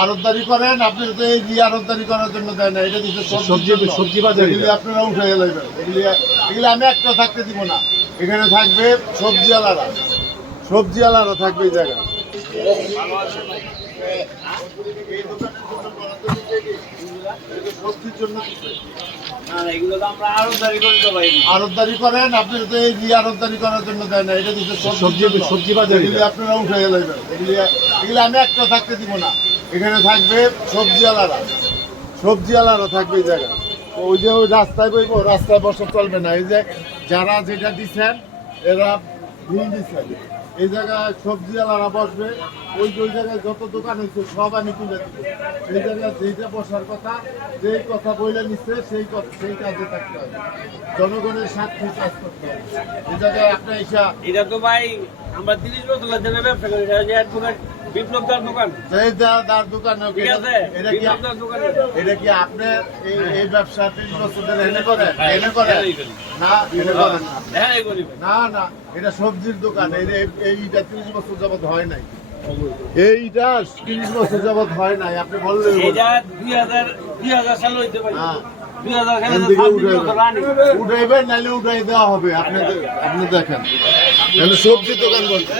আড়তদারি করেন, আপনি তো এই আড়তদারি করার জন্য দেয় না, এটা দিচ্ছে সবজি বাজার। এগুলি আপনারা উঠে গেলেন, এগুলি আমি একটা থাকতে দিব না। এখানে থাকবে সবজিওয়ালারা থাকবে এই জায়গায়। সবজির জন্য আড়তদারি করেন, আপনি তো এই আড়তদারি করার জন্য দেয় না, এটা দিচ্ছে সবজি বাজার। এগুলি আপনারা উঠে গেলেন, এগুলি আমি একটা থাকতে দিব না। এখানে থাকবে সবজিওয়ালারা থাকবে এই জায়গায়। ওই যে ওই রাস্তায় বইব, রাস্তায় বসা চলবে না। এই যে যারা যেটা দিচ্ছেন এরা ভুল দিচ্ছেন। এই জায়গায় সবজিওয়ালারা বসবে, ওই জায়গায় যত দোকান হয়েছে সব আমি তুলে দেবো। সেই জায়গায় যেটা বসার কথা, যেই কথা বলে নিচ্ছে সেই কাজে থাকতে হবে, জনগণের স্বার্থে কাজ করতে হবে। এই জায়গায় আপনার এটা তো ভাই আমরা 30 বছর ধরে ব্যবসা করি, বিপ্লব দার দোকান, এটা কি আপনার এই ব্যবসা 30 বছর ধরে এনে করেন? না, এটা সবজির দোকান। এইটা 30 বছর যাবত হয় নাই, এইটা 30 বছর যাবত হয় নাই। আপনি বললেন 2000 সাল হইতে পারে। উঠাইবেন, নাইলে উঠাই দেওয়া হবে। আপনি দেখেন সবজির দোকান বলছে।